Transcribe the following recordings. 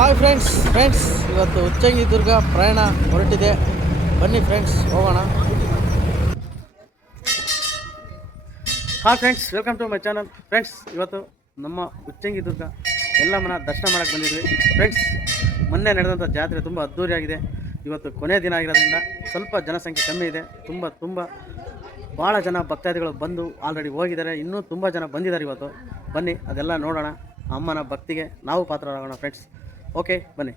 Hi friends ಇವತ್ತು ಉಚ್ಚಂಗಿ ದುರ್ಗ ಪ್ರಯಾಣ ಹೊರಟಿದೆ. ಬನ್ನಿ ಫ್ರೆಂಡ್ಸ್ ಹೋಗೋಣ. Hi friends, welcome to my channel. Friends, ಇವತ್ತು ನಮ್ಮ ಉಚ್ಚಂಗಿ ದುರ್ಗ ಎಲ್ಲಮ್ಮನ ದರ್ಶನ ಮಾಡೋಕ್ಕೆ ಬಂದಿದ್ವಿ. ಫ್ರೆಂಡ್ಸ್, ಮೊನ್ನೆ ನಡೆದಂಥ ಜಾತ್ರೆ ತುಂಬ ಅದ್ಧೂರಿಯಾಗಿದೆ. ಇವತ್ತು ಕೊನೆಯ ದಿನ ಆಗಿರೋದ್ರಿಂದ ಸ್ವಲ್ಪ ಜನಸಂಖ್ಯೆ ಕಮ್ಮಿ ಇದೆ. ತುಂಬ ಭಾಳ ಜನ ಭಕ್ತಾದಿಗಳು ಬಂದು ಆಲ್ರೆಡಿ ಹೋಗಿದ್ದಾರೆ. ಇನ್ನೂ ತುಂಬ ಜನ ಬಂದಿದ್ದಾರೆ ಇವತ್ತು. ಬನ್ನಿ ಅದೆಲ್ಲ ನೋಡೋಣ. ಅಮ್ಮನ ಭಕ್ತಿಗೆ ನಾವು ಪಾತ್ರರಾಗೋಣ ಫ್ರೆಂಡ್ಸ್. ಓಕೆ ಬನ್ನಿ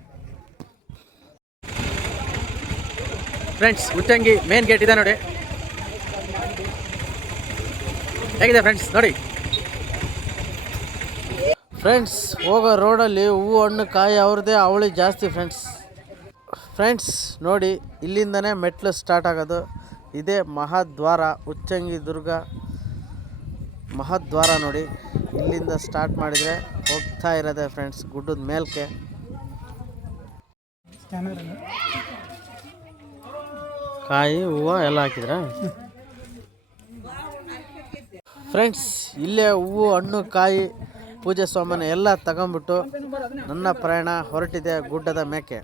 ಫ್ರೆಂಡ್ಸ್. ಉಚ್ಚಂಗಿ ಮೇನ್ ಗೇಟ್ ಇದೆ ನೋಡಿ, ಹೇಗಿದೆ ಫ್ರೆಂಡ್ಸ್ ನೋಡಿ. ಫ್ರೆಂಡ್ಸ್, ಹೋಗೋ ರೋಡಲ್ಲಿ ಹೂವು ಹಣ್ಣು ಕಾಯಿ ಅವ್ರದ್ದೇ ಅವಳಿ ಜಾಸ್ತಿ ಫ್ರೆಂಡ್ಸ್ ನೋಡಿ, ಇಲ್ಲಿಂದನೇ ಮೆಟ್ಲು ಸ್ಟಾರ್ಟ್ ಆಗೋದು. ಇದೇ ಮಹಾದ್ವಾರ, ಉಚ್ಚಂಗಿ ದುರ್ಗ ಮಹಾದ್ವಾರ ನೋಡಿ. ಇಲ್ಲಿಂದ ಸ್ಟಾರ್ಟ್ ಮಾಡಿದರೆ ಹೋಗ್ತಾ ಇರೋದೆ ಫ್ರೆಂಡ್ಸ್ ಗುಡ್ಡದ ಮೇಲ್ಕೆ. ಕಾಯಿ ಹೂವು ಎಲ್ಲ ಹಾಕಿದ್ರ ಫ್ರೆಂಡ್ಸ್. ಇಲ್ಲೇ ಹೂವು ಹಣ್ಣು ಕಾಯಿ ಪೂಜೆ ಸಾಮಾನು ಎಲ್ಲ ತಗೊಂಡ್ಬಿಟ್ಟು ನನ್ನ ಪ್ರಯಾಣ ಹೊರಟಿದೆ ಗುಡ್ಡದ ಮೇಕೆ.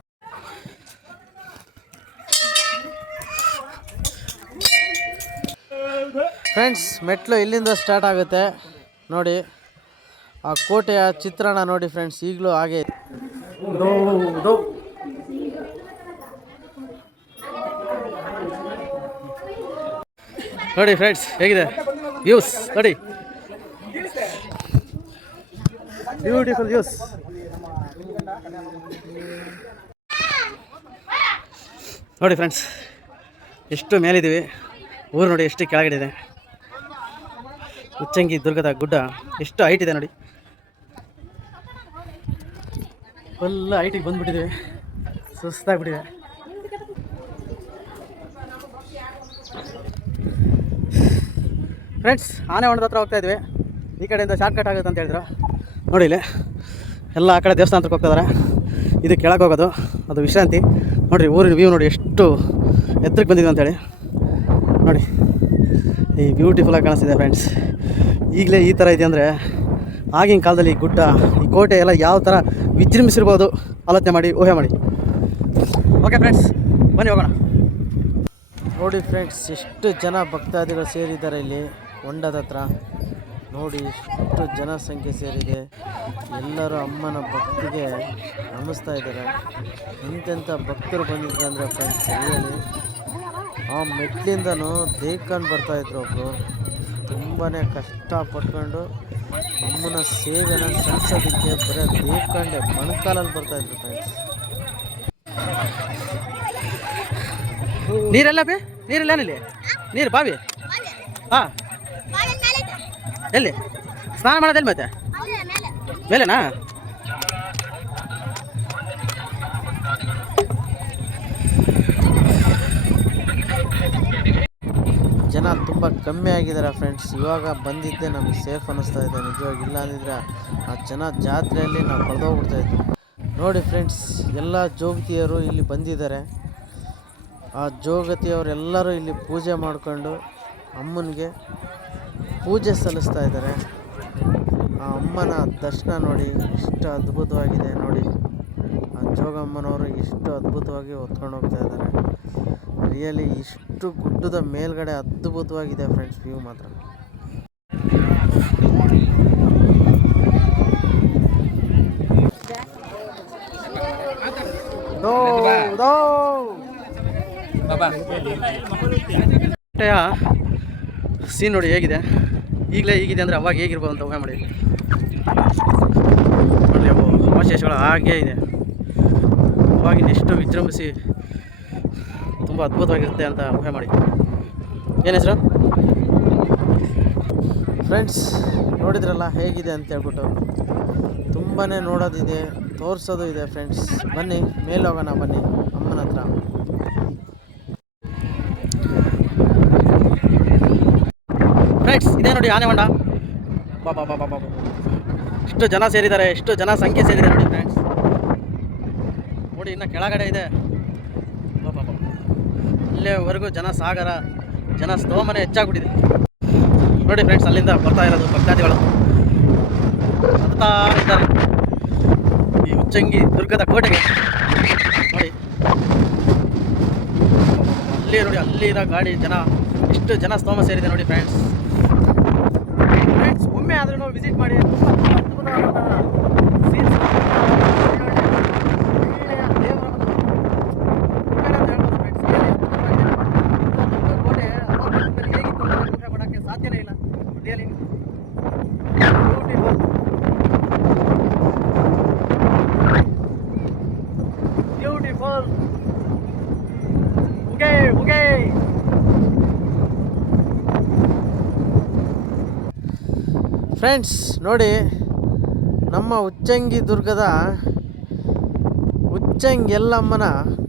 ಫ್ರೆಂಡ್ಸ್, ಮೆಟ್ಲು ಇಲ್ಲಿಂದ ಸ್ಟಾರ್ಟ್ ಆಗುತ್ತೆ ನೋಡಿ. ಆ ಕೋಟೆಯ ಚಿತ್ರಣ ನೋಡಿ ಫ್ರೆಂಡ್ಸ್, ಈಗಲೂ ಹಾಗೆ ನೋಡಿ ಫ್ರೆಂಡ್ಸ್, ಹೇಗಿದೆ ವ್ಯೂಸ್ ನೋಡಿ, ಬ್ಯೂಟಿಫುಲ್ ವ್ಯೂಸ್. ನೋಡಿ ಫ್ರೆಂಡ್ಸ್, ಎಷ್ಟು ಮೇಲಿದ್ದೀವಿ, ಊರು ನೋಡಿ ಎಷ್ಟು ಕೆಳಗಡೆ ಇದೆ. ಉಚ್ಚಂಗಿ ದುರ್ಗದ ಗುಡ್ಡ ಎಷ್ಟು ಹೈಟ್ ಇದೆ ನೋಡಿ. ಫುಲ್ ಹೈಟಿಗೆ ಬಂದುಬಿಟ್ಟಿದ್ದೀವಿ, ಸುಸ್ತಾಗ್ಬಿಟ್ಟಿದೆ. ಫ್ರೆಂಡ್ಸ್, ಆನೆ ಹೊಂಡದ ಹತ್ರ ಹೋಗ್ತಾ ಇದ್ವಿ. ಈ ಕಡೆಯಿಂದ ಶಾರ್ಟ್ ಕಟ್ ಆಗುತ್ತೆ ಅಂತ ಹೇಳಿದ್ರು ನೋಡಿ. ಇಲ್ಲಿ ಎಲ್ಲ ಆ ಕಡೆ ದೇವಸ್ಥಾನಕ್ಕೆ ಹೋಗ್ತಿದ್ದಾರೆ. ಇದು ಕೆಳಗೆ ಹೋಗೋದು, ಅದು ವಿಶ್ರಾಂತಿ. ನೋಡಿರಿ ಊರಿನ ವ್ಯೂ ನೋಡಿ, ಎಷ್ಟು ಎತ್ತರಕ್ಕೆ ಬಂದಿದೆ ಅಂತೇಳಿ ನೋಡಿ. ಈ ಬ್ಯೂಟಿಫುಲ್ಲಾಗಿ ಕಾಣಿಸ್ತಿದೆ ಫ್ರೆಂಡ್ಸ್. ಈಗಲೇ ಈ ಥರ ಇದೆ ಅಂದರೆ ಆಗಿನ ಕಾಲದಲ್ಲಿ ಈ ಗುಡ್ಡ, ಈ ಕೋಟೆ ಎಲ್ಲ ಯಾವ ಥರ ವಿಜೃಂಭಿಸಿರ್ಬೋದು ಆಲೋಚನೆ ಮಾಡಿ, ಊಹೆ ಮಾಡಿ. ಓಕೆ ಫ್ರೆಂಡ್ಸ್, ಬನ್ನಿ ಹೋಗೋಣ. ನೋಡಿ ಫ್ರೆಂಡ್ಸ್, ಎಷ್ಟು ಜನ ಭಕ್ತಾದಿಗಳು ಸೇರಿದ್ದಾರೆ ಇಲ್ಲಿ ಹೊಂಡದ ಹತ್ರ ನೋಡಿ. ಎಷ್ಟು ಜನಸಂಖ್ಯೆ ಸೇರಿದೆ. ಎಲ್ಲರೂ ಅಮ್ಮನ ಭಕ್ತಿಗೆ ನಮಿಸ್ತಾ ಇದ್ದಾರೆ. ಎಂತೆಂಥ ಭಕ್ತರು ಬಂದಿದ್ದಾರೆ ಅಂದರೆ ಫ್ರೆಂಡ್ಸ್, ರಿಯಲಿ ಆ ಮೆಟ್ಲಿಂದನೂ ದೇವ್ಕೊಂಡು ಬರ್ತಾಯಿದ್ರು ಒಬ್ಬರು. ತುಂಬಾ ಕಷ್ಟಪಟ್ಕೊಂಡು ಅಮ್ಮನ ಸೇವೆನ ಸಲ್ಲಿಸೋದಕ್ಕೆ ಬರೀ ದೇವ್ಕೊಂಡೆ ಮೊಣಕಾಲಲ್ಲಿ ಬರ್ತಾಯಿದ್ರು ಫ್ರೆಂಡ್ಸ್. ನೀರೆಲ್ಲ ನೀರಿಲ್ಲ ಏನಿಲ್ಲ, ನೀರು ಬಾವಿ. ಹಾಂ, ಎಲ್ಲಿ ಸ್ನಾನ ಮಾಡೋದೆಲ್ಲಿ ಮತ್ತೆ ಮೇಲೆನಾ? ಜನ ತುಂಬ ಕಮ್ಮಿ ಆಗಿದ್ದಾರೆ ಫ್ರೆಂಡ್ಸ್. ಇವಾಗ ಬಂದಿದ್ದೆ ನಮಗೆ ಸೇಫ್ ಅನ್ನಿಸ್ತಾ ಇದೆ ನಿಜವಾಗಿ. ಇಲ್ಲ ಅಂದಿದ್ರೆ ಆ ಜನ ಜಾತ್ರೆಯಲ್ಲಿ ನಾವು ಕಳೆದೋಗ್ಬಿಡ್ತಾಯಿದ್ವಿ ನೋಡಿ ಫ್ರೆಂಡ್ಸ್. ಎಲ್ಲ ಜೋಗತಿಯರು ಇಲ್ಲಿ ಬಂದಿದ್ದಾರೆ. ಆ ಜೋಗತಿಯವರೆಲ್ಲರೂ ಇಲ್ಲಿ ಪೂಜೆ ಮಾಡಿಕೊಂಡು ಅಮ್ಮನಿಗೆ ಪೂಜೆ ಸಲ್ಲಿಸ್ತಾ ಇದ್ದಾರೆ. ಆ ಅಮ್ಮನ ದರ್ಶನ ನೋಡಿ ಎಷ್ಟು ಅದ್ಭುತವಾಗಿದೆ ನೋಡಿ. ಆ ಜೋಗಮ್ಮನವರು ಎಷ್ಟು ಅದ್ಭುತವಾಗಿ ಹೊತ್ಕೊಂಡು ಹೋಗ್ತಾ ಇದ್ದಾರೆ. ರಿಯಲಿ ಇಷ್ಟು ಗುಡ್ಡದ ಮೇಲ್ಗಡೆ ಅದ್ಭುತವಾಗಿದೆ ಫ್ರೆಂಡ್ಸ್, ವ್ಯೂ ಮಾತ್ರ. ಸೀನ್ ನೋಡಿ ಹೇಗಿದೆ. ಈಗಲೇ ಹೀಗಿದೆ ಅಂದರೆ ಅವಾಗ ಹೇಗಿರ್ಬೋದು ಅಂತ ಊಹೆ ಮಾಡಿ ನೋಡಿ. ಅವು ಅವಶೇಷಗಳು ಹಾಗೇ ಇದೆ. ಅವಾಗಿನ ಎಷ್ಟು ವಿಜೃಂಭಿಸಿ ತುಂಬ ಅದ್ಭುತವಾಗಿರುತ್ತೆ ಅಂತ ಊಹೆ ಮಾಡಿ. ಏನು ಹೆಸರು ಫ್ರೆಂಡ್ಸ್? ನೋಡಿದ್ರಲ್ಲ ಹೇಗಿದೆ ಅಂತ ಹೇಳ್ಬಿಟ್ಟು. ತುಂಬಾ ನೋಡೋದಿದೆ, ತೋರಿಸೋದು ಇದೆ ಫ್ರೆಂಡ್ಸ್. ಬನ್ನಿ ಮೇಲೆ ಹೋಗೋಣ, ಬನ್ನಿ ಅಮ್ಮನ ಹತ್ರ. ಫ್ರೆಂಡ್ಸ್, ಇದೇ ನೋಡಿ ಆನೆ ಹೊಂಡ. ಬಾಬಾ ಎಷ್ಟು ಜನ ಸೇರಿದ್ದಾರೆ, ಎಷ್ಟು ಜನ ಸಂಖ್ಯೆ ಸೇರಿದೆ ನೋಡಿ ಫ್ರೆಂಡ್ಸ್. ನೋಡಿ ಇನ್ನು ಕೆಳಗಡೆ ಇದೆ. ಬಾಬಾ ಇಲ್ಲೇವರೆಗೂ ಜನ ಸಾಗರ, ಜನ ಸ್ತೋಮನೆ ಹೆಚ್ಚಾಗ್ಬಿಟ್ಟಿದೆ ನೋಡಿ ಫ್ರೆಂಡ್ಸ್. ಅಲ್ಲಿಂದ ಬರ್ತಾ ಇರೋದು ಭಕ್ತಾದಿಗಳು ಬರ್ತಾ ಇದ್ದಾರೆ. ಈ ಉಚ್ಚಂಗಿ ದುರ್ಗದ ಕೋಟೆಗೆ. ನೋಡಿ ಅಲ್ಲಿ ನೋಡಿ, ಅಲ್ಲಿ ಇರೋ ಗಾಡಿ ಜನ, ಎಷ್ಟು ಜನ ಸ್ತೋಮ ಸೇರಿದೆ ನೋಡಿ ಫ್ರೆಂಡ್ಸ್. ಒಮ್ಮೆ ಆದ್ರೂ ವಿಸಿಟ್ ಮಾಡಿ. ತುಂಬ ಅದ್ಭುತವಾದ ಸೀನ್ಸ್, ಒಳ್ಳೆಯ ದೇವರ ಒಂದು ಅಂತ ಹೇಳ್ಬೋದು ಫ್ರೆಂಡ್ಸ್. ಕೋಟೆ ಹೇಗಿತ್ತು ಊಹೆ ಮಾಡೋಕ್ಕೆ ಸಾಧ್ಯನೇ ಇಲ್ಲ. Really beautiful. ಉಗೆ ಉಗೆ. ಫ್ರೆಂಡ್ಸ್ ನೋಡಿ, ನಮ್ಮ ಉಚ್ಚಂಗಿ ದುರ್ಗದ ಉಚ್ಚಂಗೆಲ್ಲಮ್ಮನ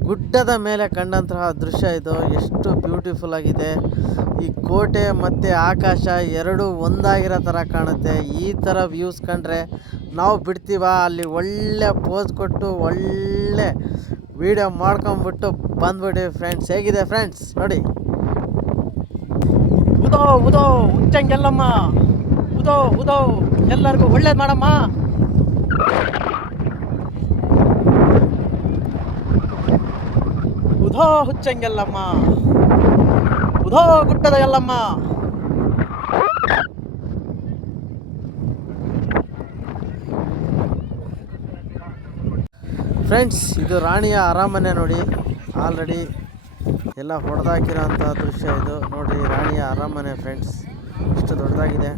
ಗುಡ್ಡದ ಮೇಲೆ ಕಂಡಂತಹ ದೃಶ್ಯ ಇದು. ಎಷ್ಟು ಬ್ಯೂಟಿಫುಲ್ ಆಗಿದೆ. ಈ ಕೋಟೆ ಮತ್ತು ಆಕಾಶ ಎರಡೂ ಒಂದಾಗಿರೋ ಥರ ಕಾಣುತ್ತೆ. ಈ ಥರ ವ್ಯೂಸ್ ಕಂಡ್ರೆ ನಾವು ಬಿಡ್ತೀವ, ಅಲ್ಲಿ ಒಳ್ಳೆ ಪೋಸ್ ಕೊಟ್ಟು ಒಳ್ಳೆ ವಿಡಿಯೋ ಮಾಡ್ಕೊಂಬಿಟ್ಟು ಬಂದ್ಬಿಡಿ ಫ್ರೆಂಡ್ಸ್. ಹೇಗಿದೆ ಫ್ರೆಂಡ್ಸ್ ನೋಡಿ. ಉದೋ ಉದೋ ಉಚ್ಚಂಗೆಲ್ಲಮ್ಮ, ಉದೋ ಉದೋ, ಎಲ್ಲರಿಗೂ ಒಳ್ಳೇದು ಮಾಡಮ್ಮ. ಉದೋ ಹುಚ್ಚಂಗೆಲ್ಲಮ್ಮ, ಉದೋ ಗುಡ್ಡದ ಎಲ್ಲಮ್ಮ. ಫ್ರೆಂಡ್ಸ್ ಇದು ರಾಣಿಯ ಅರಮನೆ ನೋಡಿ. ಆಲ್ರೆಡಿ ಎಲ್ಲ ಹೊಡೆದಾಕಿರೋಂಥ ದೃಶ್ಯ ಇದು ನೋಡಿ. ರಾಣಿಯ ಅರಮನೆ ಫ್ರೆಂಡ್ಸ್, ಇಷ್ಟು ದೊಡ್ಡದಾಗಿದೆ.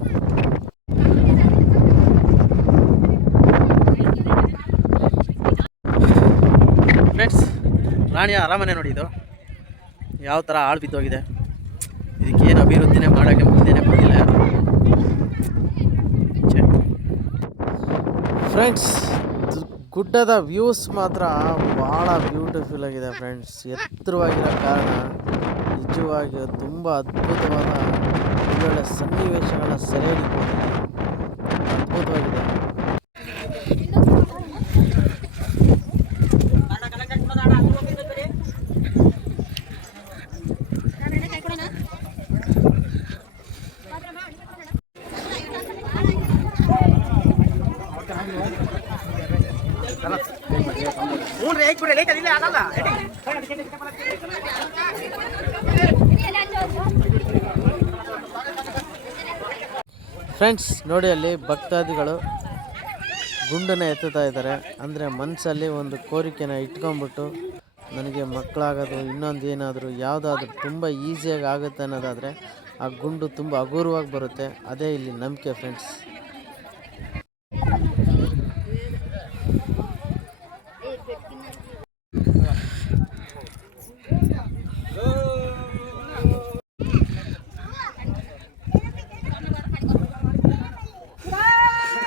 ಫ್ರೆಂಡ್ಸ್ ರಾಣಿಯ ಅರಮನೆ ನೋಡಿ. ಇದು ಯಾವ ಥರ ಹಾಳು ಬಿದ್ದೋಗಿದೆ. ಇದಕ್ಕೇನು ಅಭಿವೃದ್ಧಿನೇ ಮಾಡೋಕ್ಕೆ ಮುಂದೆನೇ ಬಂದಿಲ್ಲ. ಫ್ರೆಂಡ್ಸ್ ಗುಡ್ಡದ ವ್ಯೂಸ್ ಮಾತ್ರ ಭಾಳ ಬ್ಯೂಟಿಫುಲ್ ಆಗಿದೆ ಫ್ರೆಂಡ್ಸ್. ಎತ್ತರವಾಗಿರೋ ಕಾರಣ ನಿಜವಾಗಿಯೂ ತುಂಬ ಅದ್ಭುತವಾದ ಒಳ್ಳೊಳ್ಳೆ ಸನ್ನಿವೇಶಗಳ ಸೆರೆ ಹಿಡಿಬೋದು. ಅದ್ಭುತವಾಗಿದೆ. ಫ್ರೆಂಡ್ಸ್ ನೋಡಿ, ಅಲ್ಲಿ ಭಕ್ತಾದಿಗಳು ಗುಂಡನ್ನು ಎತ್ತುತ್ತಾ ಇದ್ದಾರೆ. ಅಂದರೆ ಮನಸ್ಸಲ್ಲಿ ಒಂದು ಕೋರಿಕೆನ ಇಟ್ಕೊಂಡ್ಬಿಟ್ಟು, ನನಗೆ ಮಕ್ಕಳಾಗೋದು, ಇನ್ನೊಂದು ಏನಾದರೂ ಯಾವುದಾದ್ರೂ ತುಂಬ ಈಸಿಯಾಗಿ ಆಗುತ್ತೆ ಅನ್ನೋದಾದರೆ ಆ ಗುಂಡು ತುಂಬ ಹಗುರವಾಗಿ ಬರುತ್ತೆ. ಅದೇ ಇಲ್ಲಿ ನಂಬಿಕೆ ಫ್ರೆಂಡ್ಸ್.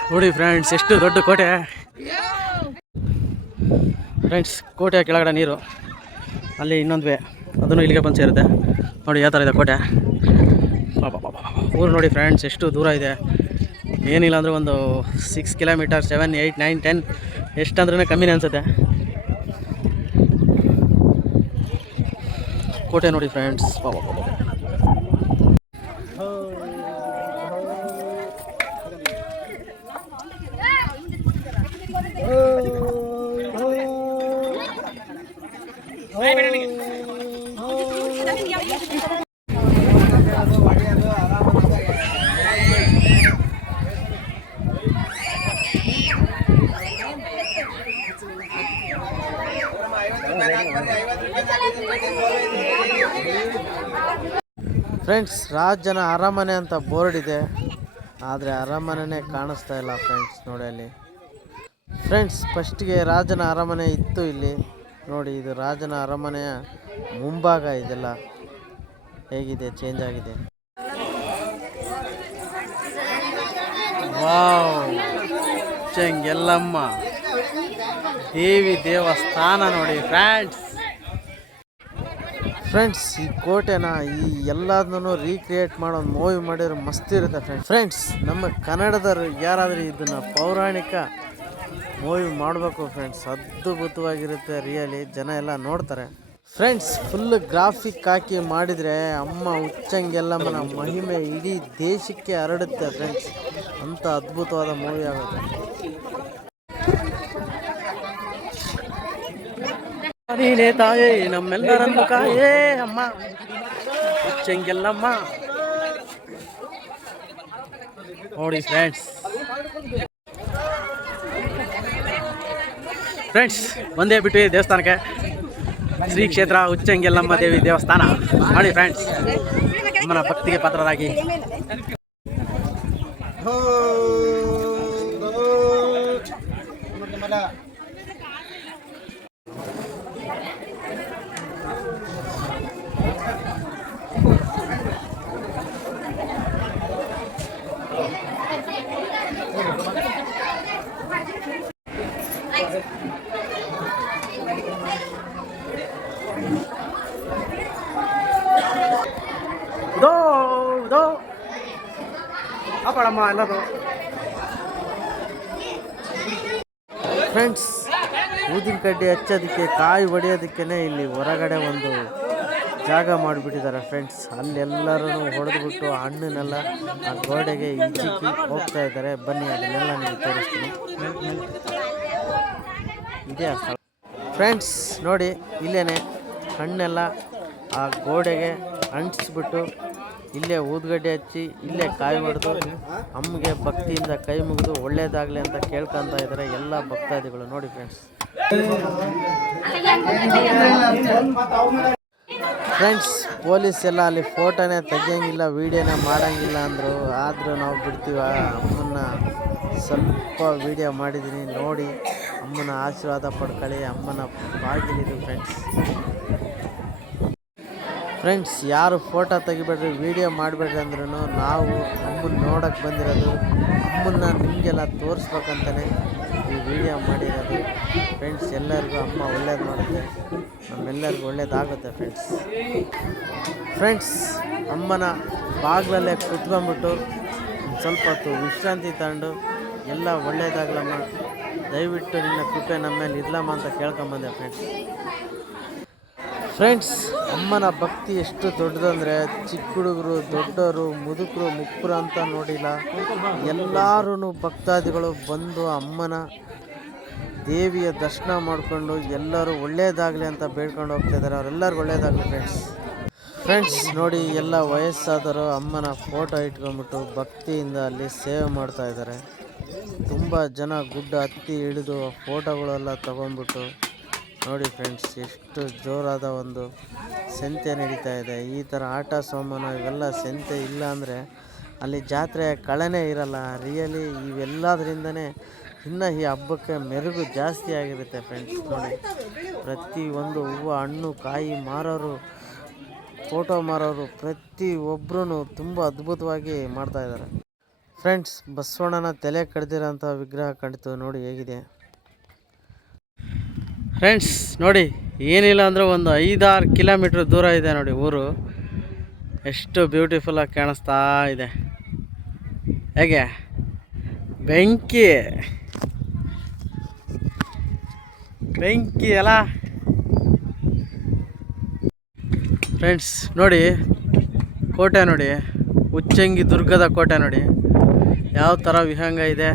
ನೋಡಿ ಫ್ರೆಂಡ್ಸ್ ಎಷ್ಟು ದೊಡ್ಡ ಕೋಟೆ. ಫ್ರೆಂಡ್ಸ್ ಕೋಟೆಯ ಕೆಳಗಡೆ ನೀರು, ಅಲ್ಲಿ ಇನ್ನೊಂದು ವೇ, ಅದನ್ನು ಇಲ್ಲಿಗೆ ಬಂದು ಸೇರುತ್ತೆ. ನೋಡಿ ಯಾವ ಥರ ಇದೆ ಕೋಟೆ. ಊರು ನೋಡಿ ಫ್ರೆಂಡ್ಸ್ ಎಷ್ಟು ದೂರ ಇದೆ. ಏನಿಲ್ಲ ಅಂದರೆ ಒಂದು 6 ಕಿಲೋಮೀಟರ್, 7, 8, 9, 10 ಎಷ್ಟಂದ್ರೂ ಕಮ್ಮಿನೇ ಅನಿಸುತ್ತೆ. ಕೋಟೆ ನೋಡಿ ಫ್ರೆಂಡ್ಸ್. ಫ್ರೆಂಡ್ಸ್ ರಾಜನ ಅರಮನೆ ಅಂತ ಬೋರ್ಡ್ ಇದೆ, ಆದರೆ ಅರಮನೆನೇ ಕಾಣಿಸ್ತಾ ಇಲ್ಲ ಫ್ರೆಂಡ್ಸ್. ನೋಡಿ ಅಲ್ಲಿ ಫ್ರೆಂಡ್ಸ್, ಫಸ್ಟಿಗೆ ರಾಜನ ಅರಮನೆ ಇತ್ತು ಇಲ್ಲಿ ನೋಡಿ. ಇದು ರಾಜನ ಅರಮನೆಯ ಮುಂಭಾಗ. ಇದೆಲ್ಲ ಹೇಗಿದೆ, ಚೇಂಜ್ ಆಗಿದೆ. ವಾವ್, ಚೆಂಗೆಲ್ಲಮ್ಮ ದೇವಿ ದೇವಸ್ಥಾನ ನೋಡಿ ಫ್ರೆಂಡ್ಸ್. ಈ ಕೋಟೆನ ಈ ಎಲ್ಲದನ್ನು ರೀಕ್ರಿಯೇಟ್ ಮಾಡೋ ಒಂದು ಮೂವಿ ಮಾಡಿದ್ರೆ ಮಸ್ತ್ ಇರುತ್ತೆ ಫ್ರೆಂಡ್ಸ್. ನಮ್ಮ ಕನ್ನಡದವರು ಯಾರಾದರೂ ಇದನ್ನು ಪೌರಾಣಿಕ ಮೂವಿ ಮಾಡಬೇಕು ಫ್ರೆಂಡ್ಸ್. ಅದ್ಭುತವಾಗಿರುತ್ತೆ ರಿಯಲಿ. ಜನ ಎಲ್ಲ ನೋಡ್ತಾರೆ ಫ್ರೆಂಡ್ಸ್. ಫುಲ್ ಗ್ರಾಫಿಕ್ ಹಾಕಿ ಮಾಡಿದರೆ ಅಮ್ಮ ಉಚ್ಚಂಗೆಲ್ಲಮ್ಮನ ಮಹಿಮೆ ಇಡೀ ದೇಶಕ್ಕೆ ಹರಡುತ್ತೆ ಫ್ರೆಂಡ್ಸ್. ಅಂಥ ಅದ್ಭುತವಾದ ಮೂವಿ ಆಗುತ್ತೆ. ನೀನೇ ತಾಯೇ ನಮ್ಮೆಲ್ಲರನ್ನು ಕಾಯೇ ಅಮ್ಮ ಚೆಂಗೆಲ್ಲಮ್ಮ. ನೋಡಿ ಫ್ರೆಂಡ್ಸ್ ಒಂದೇ ಬಿಟ್ಟು ದೇವಸ್ಥಾನಕ್ಕೆ, ಶ್ರೀ ಕ್ಷೇತ್ರ ಉಚ್ಚಂಗೆಲ್ಲಮ್ಮ ದೇವಿ ದೇವಸ್ಥಾನ ನೋಡಿ ಫ್ರೆಂಡ್ಸ್. ಅಮ್ಮನ ಭಕ್ತಿಗೆ ಪಾತ್ರರಾಗಿ ಕಾಪಾಡಮ್ಮ ಎಲ್ಲರೂ. ಫ್ರೆಂಡ್ಸ್, ಊದಿನ ಕಡ್ಡಿ ಹಚ್ಚೋದಕ್ಕೆ, ಕಾಯಿ ಹೊಡೆಯೋದಕ್ಕೇ ಇಲ್ಲಿ ಹೊರಗಡೆ ಒಂದು ಜಾಗ ಮಾಡಿಬಿಟ್ಟಿದ್ದಾರೆ ಫ್ರೆಂಡ್ಸ್. ಅಲ್ಲೆಲ್ಲರೂ ಹೊಡೆದ್ಬಿಟ್ಟು ಹಣ್ಣನ್ನೆಲ್ಲ ಆ ಗೋಡೆಗೆ ಇಚ್ಚಿಕ್ಕಿ ಹೋಗ್ತಾ ಇದ್ದಾರೆ. ಬನ್ನಿ ಅದನ್ನೆಲ್ಲ ನಿಮಗೆ ತೋರಿಸ್ತೀನಿ. ಇದೇ ಆ ಸ್ಥಳ ಫ್ರೆಂಡ್ಸ್. ನೋಡಿ ಇಲ್ಲೇ ಹಣ್ಣೆಲ್ಲ ಆ ಗೋಡೆಗೆ ಅಂಟಿಸ್ಬಿಟ್ಟು ಇಲ್ಲೇ ಊದ್ಗಡ್ಡೆ ಹಚ್ಚಿ ಇಲ್ಲೇ ಕಾಯಿ ಹೊಡೆದು ಅಮ್ಮಗೆ ಭಕ್ತಿಯಿಂದ ಕೈ ಮುಗಿದು ಒಳ್ಳೇದಾಗಲಿ ಅಂತ ಕೇಳ್ಕೊತಾ ಇದ್ದಾರೆ ಎಲ್ಲ ಭಕ್ತಾದಿಗಳು. ನೋಡಿ ಫ್ರೆಂಡ್ಸ್, ಪೊಲೀಸ್ ಎಲ್ಲ ಅಲ್ಲಿ ಫೋಟೋನೇ ತೆಗಿಯಂಗಿಲ್ಲ, ವೀಡಿಯೋನೇ ಮಾಡೋಂಗಿಲ್ಲ ಅಂದರು. ಆದರೂ ನಾವು ಬಿಡ್ತೀವ. ಅಮ್ಮನ್ನ ಸ್ವಲ್ಪ ವೀಡಿಯೋ ಮಾಡಿದ್ದೀನಿ, ನೋಡಿ ಅಮ್ಮನ ಆಶೀರ್ವಾದ ಪಡ್ಕೊಳ್ಳಿ. ಅಮ್ಮನ ಬಾಗಿಲಿದು ಫ್ರೆಂಡ್ಸ್. ಯಾರು ಫೋಟೋ ತೆಗಿಬೇಡ್ರಿ, ವೀಡಿಯೋ ಮಾಡಿಬೇಡ್ರಿ ಅಂದ್ರೂ ನಾವು ಅಮ್ಮನ್ನ ನೋಡೋಕ್ಕೆ ಬಂದಿರೋದು, ಅಮ್ಮನ್ನ ನಿಮಗೆಲ್ಲ ತೋರಿಸ್ಬೇಕಂತಲೇ ಈ ವಿಡಿಯೋ ಮಾಡಿರೋದು ಫ್ರೆಂಡ್ಸ್. ಎಲ್ಲರಿಗೂ ಅಮ್ಮ ಒಳ್ಳೇದು ಮಾಡುತ್ತೆ, ನಮ್ಮೆಲ್ಲರಿಗೂ ಒಳ್ಳೇದಾಗುತ್ತೆ ಫ್ರೆಂಡ್ಸ್. ಅಮ್ಮನ ಬಾಗಿಲಲ್ಲೇ ಕುತ್ಕೊಂಡ್ಬಿಟ್ಟು ಸ್ವಲ್ಪ ಹೊತ್ತು ವಿಶ್ರಾಂತಿ ತಗೊಂಡು ಎಲ್ಲ ಒಳ್ಳೇದಾಗಲಮ್ಮ, ದಯವಿಟ್ಟು ನಿನ್ನ ಕೃಪೆ ನಮ್ಮ ಮೇಲೆ ಇರ್ಲಮ್ಮ ಅಂತ ಕೇಳ್ಕೊಂಬಂದೆ ಫ್ರೆಂಡ್ಸ್. ಅಮ್ಮನ ಭಕ್ತಿ ಎಷ್ಟು ದೊಡ್ಡದಂದರೆ ಚಿಕ್ಕ ಹುಡುಗರು, ದೊಡ್ಡವರು, ಮುದುಕರು, ಮುಕ್ಕರು ಅಂತ ನೋಡಿಲ್ಲ, ಎಲ್ಲರೂ ಭಕ್ತಾದಿಗಳು ಬಂದು ಅಮ್ಮನ ದೇವಿಯ ದರ್ಶನ ಮಾಡಿಕೊಂಡು ಎಲ್ಲರೂ ಒಳ್ಳೆಯದಾಗಲಿ ಅಂತ ಬೇಡ್ಕೊಂಡು ಹೋಗ್ತಾಯಿದ್ದಾರೆ. ಅವರೆಲ್ಲರಿಗೂ ಒಳ್ಳೆಯದಾಗಲಿ ಫ್ರೆಂಡ್ಸ್. ನೋಡಿ ಎಲ್ಲ ವಯಸ್ಸಾದರೂ ಅಮ್ಮನ ಫೋಟೋ ಇಟ್ಕೊಂಡ್ಬಿಟ್ಟು ಭಕ್ತಿಯಿಂದ ಅಲ್ಲಿ ಸೇವೆ ಮಾಡ್ತಾಯಿದ್ದಾರೆ. ತುಂಬ ಜನ ಗುಡ್ಡ ಹತ್ತಿ ಇಳಿದು ಫೋಟೋಗಳೆಲ್ಲ ತೊಗೊಂಡ್ಬಿಟ್ಟು ನೋಡಿ ಫ್ರೆಂಡ್ಸ್, ಎಷ್ಟು ಜೋರಾದ ಒಂದು ಸಂತೆ ನಡೀತಾ ಇದೆ. ಈ ಥರ ಆಟ ಸಾಮಾನು ಇವೆಲ್ಲ ಸಂತೆ ಇಲ್ಲ ಅಂದರೆ ಅಲ್ಲಿ ಜಾತ್ರೆ ಕಳೆನೇ ಇರಲ್ಲ. ರಿಯಲಿ ಇವೆಲ್ಲದರಿಂದನೇ ಇನ್ನು ಈ ಹಬ್ಬಕ್ಕೆ ಮೆರುಗು ಜಾಸ್ತಿ ಆಗಿರುತ್ತೆ ಫ್ರೆಂಡ್ಸ್. ನೋಡಿ ಪ್ರತಿಯೊಂದು ಹೂವು, ಹಣ್ಣು, ಕಾಯಿ ಮಾರೋರು, ಫೋಟೋ ಮಾರೋರು ಪ್ರತಿಯೊಬ್ಬರೂ ತುಂಬ ಅದ್ಭುತವಾಗಿ ಮಾಡ್ತಾಯಿದ್ದಾರೆ ಫ್ರೆಂಡ್ಸ್. ಬಸವಣ್ಣನ ತಲೆ ಕಡ್ದಿರೋಂಥ ವಿಗ್ರಹ ಕಂಡಿತು, ನೋಡಿ ಹೇಗಿದೆ ಫ್ರೆಂಡ್ಸ್. ನೋಡಿ ಏನಿಲ್ಲ ಅಂದರೆ ಒಂದು 5-6 ಕಿಲೋಮೀಟ್ರ್ ದೂರ ಇದೆ ನೋಡಿ ಊರು. ಎಷ್ಟು ಬ್ಯೂಟಿಫುಲ್ಲಾಗಿ ಕಾಣಿಸ್ತಾ ಇದೆ. ಹೇಗೆ ಬೆಂಕಿ ಅಲ್ಲ ಫ್ರೆಂಡ್ಸ್. ನೋಡಿ ಕೋಟೆ ನೋಡಿ, ಉಚ್ಚಂಗಿ ದುರ್ಗದ ಕೋಟೆ ನೋಡಿ ಯಾವ ಥರ ವಿಹಂಗ ಇದೆ.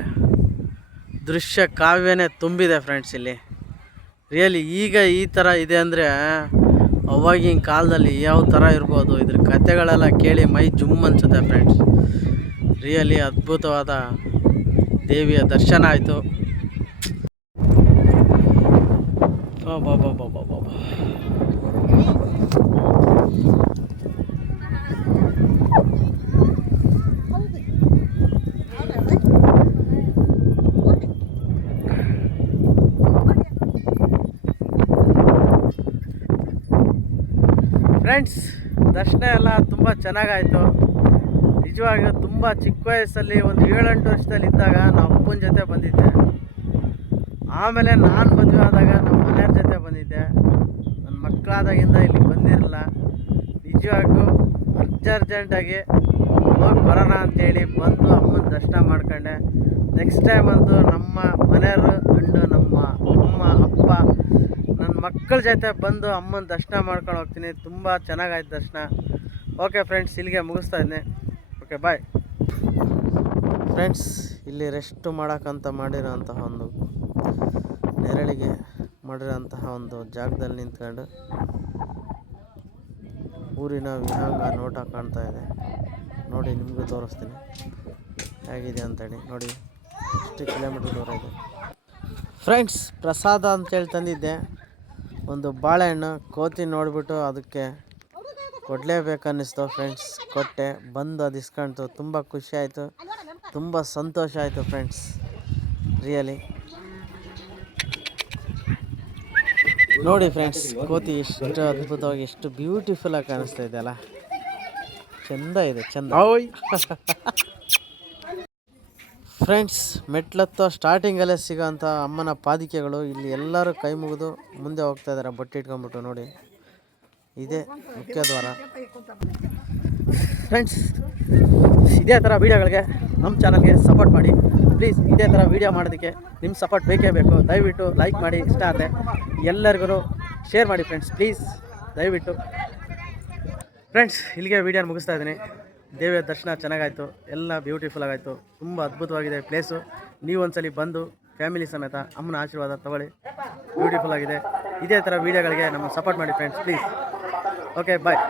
ದೃಶ್ಯ ಕಾವ್ಯನೇ ತುಂಬಿದೆ ಫ್ರೆಂಡ್ಸ್ ಇಲ್ಲಿ. ರಿಯಲಿ ಈಗ ಈ ಥರ ಇದೆ ಅಂದರೆ ಅವಾಗಿನ ಕಾಲದಲ್ಲಿ ಯಾವ ಥರ ಇರ್ಬೋದು, ಇದ್ರ ಕಥೆಗಳೆಲ್ಲ ಕೇಳಿ ಮೈ ಜುಮ್ ಅನ್ಸುತ್ತೆ ಫ್ರೆಂಡ್ಸ್. ರಿಯಲಿ ಅದ್ಭುತವಾದ ದೇವಿಯ ದರ್ಶನ ಆಯಿತು. ಫ್ರೆಂಡ್ಸ್, ದರ್ಶನ ಎಲ್ಲ ತುಂಬ ಚೆನ್ನಾಗಾಯಿತು. ನಿಜವಾಗಿಯೂ ತುಂಬ ಚಿಕ್ಕ ವಯಸ್ಸಲ್ಲಿ ಒಂದು 7-8 ವರ್ಷದಲ್ಲಿ ಇದ್ದಾಗ ನಾವು ಅಪ್ಪನ ಜೊತೆ ಬಂದಿದ್ದೆ. ಆಮೇಲೆ ನಾನು ಮದುವೆ ಆದಾಗ ನಮ್ಮ ಮನೆಯವ್ರ ಜೊತೆ ಬಂದಿದ್ದೆ. ನನ್ನ ಮಕ್ಕಳಾದಾಗಿಂದ ಇಲ್ಲಿ ಬಂದಿರಲಿಲ್ಲ. ನಿಜವಾಗೂ ಅರ್ಜೆಂಟಾಗಿ ಹೋಗಿ ಬರೋಣ ಅಂತೇಳಿ ಬಂದು ಅಮ್ಮನ ದರ್ಶನ ಮಾಡ್ಕೊಂಡೆ. ನೆಕ್ಸ್ಟ್ ಟೈಮ್ ಅಂತೂ ನಮ್ಮ ಮನೆಯವರು ಅಂಡು ನಮ್ಮ ಅಮ್ಮ ಅಪ್ಪ ನನ್ನ ಮಕ್ಕಳ ಜೊತೆ ಬಂದು ಅಮ್ಮನ ದರ್ಶನ ಮಾಡ್ಕೊಂಡು ಹೋಗ್ತೀನಿ. ತುಂಬ ಚೆನ್ನಾಗಾಯ್ತು ದರ್ಶನ. ಓಕೆ ಫ್ರೆಂಡ್ಸ್, ಇಲ್ಲಿಗೆ ಮುಗಿಸ್ತಾ ಇದ್ದೀನಿ. Okay bye friends. ಇಲ್ಲಿ ರೆಸ್ಟ್ ಮಾಡೋಕ್ಕಂತ ಮಾಡಿರೋಂತಹ ಒಂದು ನೆರಳಿಗೆ ಮಾಡಿರೋಂತಹ ಒಂದು ಜಾಗದಲ್ಲಿ ನಿಂತ್ಕೊಂಡು ಊರಿನ ವಿಹಂಗ ನೋಟ ಕಾಣ್ತಾ ಇದೆ. ನೋಡಿ ನಿಮಗೂ ತೋರಿಸ್ತೀನಿ ಹೇಗಿದೆ ಅಂತೇಳಿ. ನೋಡಿ ಎಷ್ಟು ಕಿಲೋಮೀಟ್ರ್ ದೂರ ಇದೆ ಫ್ರೆಂಡ್ಸ್. ಪ್ರಸಾದ ಅಂತೇಳಿ ತಂದಿದ್ದೆ, ಒಂದು ಬಾಳೆಹಣ್ಣು. ಕೋತಿ ನೋಡಿಬಿಟ್ಟು ಅದಕ್ಕೆ ಕೊಡಲೇಬೇಕನ್ನಿಸ್ತು ಫ್ರೆಂಡ್ಸ್. ಕೊಟ್ಟೆ, ಬಂದು ಅದು ಇಸ್ಕೊಳ್ತು. ತುಂಬ ಖುಷಿ ಆಯಿತು, ತುಂಬ ಸಂತೋಷ ಆಯಿತು ಫ್ರೆಂಡ್ಸ್, ರಿಯಲಿ. ನೋಡಿ ಫ್ರೆಂಡ್ಸ್, ಕೋತಿ ಎಷ್ಟು ಅದ್ಭುತವಾಗಿ, ಎಷ್ಟು ಬ್ಯೂಟಿಫುಲ್ಲಾಗಿ ಕಾಣಿಸ್ತಾ ಇದೆ ಅಲ್ಲ, ಚೆಂದ ಇದೆ, ಚೆಂದ. ಫ್ರೆಂಡ್ಸ್, ಮೆಟ್ಲತ್ತೋ ಸ್ಟಾರ್ಟಿಂಗಲ್ಲೇ ಸಿಗೋಂಥ ಅಮ್ಮನ ಪಾದಿಕೆಗಳು. ಇಲ್ಲಿ ಎಲ್ಲರೂ ಕೈ ಮುಗಿದು ಮುಂದೆ ಹೋಗ್ತಾ ಇದ್ದಾರೆ ಬಟ್ಟೆ ಇಟ್ಕೊಂಡ್ಬಿಟ್ಟು. ನೋಡಿ, ಇದೇ ಮುಖ್ಯ ದ್ವಾರ ಫ್ರೆಂಡ್ಸ್. ಇದೇ ಥರ ವೀಡಿಯೋಗಳಿಗೆ ನಮ್ಮ ಚಾನಲ್ಗೆ ಸಪೋರ್ಟ್ ಮಾಡಿ ಪ್ಲೀಸ್. ಇದೇ ಥರ ವೀಡಿಯೋ ಮಾಡೋದಕ್ಕೆ ನಿಮ್ಮ ಸಪೋರ್ಟ್ ಬೇಕೇ ಬೇಕು. ದಯವಿಟ್ಟು ಲೈಕ್ ಮಾಡಿ, ಇಷ್ಟ ಆದರೆ ಎಲ್ಲರಿಗೂ ಶೇರ್ ಮಾಡಿ ಫ್ರೆಂಡ್ಸ್, ಪ್ಲೀಸ್ ದಯವಿಟ್ಟು. ಫ್ರೆಂಡ್ಸ್, ಇಲ್ಲಿಗೆ ವೀಡಿಯೋನ ಮುಗಿಸ್ತಾ ಇದ್ದೀನಿ. ದೇವಿಯ ದರ್ಶನ ಚೆನ್ನಾಗಾಯಿತು, ಎಲ್ಲ ಬ್ಯೂಟಿಫುಲ್ ಆಗಾಯಿತು, ತುಂಬ ಅದ್ಭುತವಾಗಿದೆ ಪ್ಲೇಸು. ನೀವು ಒಂದ್ಸಲಿ ಬಂದು ಫ್ಯಾಮಿಲಿ ಸಮೇತ ಅಮ್ಮನ ಆಶೀರ್ವಾದ ತಗೊಳ್ಳಿ, ಬ್ಯೂಟಿಫುಲ್ ಆಗಿದೆ. ಇದೇ ಥರ ವೀಡಿಯೋಗಳಿಗೆ ನಮ್ಮ ಸಪೋರ್ಟ್ ಮಾಡಿ ಫ್ರೆಂಡ್ಸ್, ಪ್ಲೀಸ್. Okay, bye.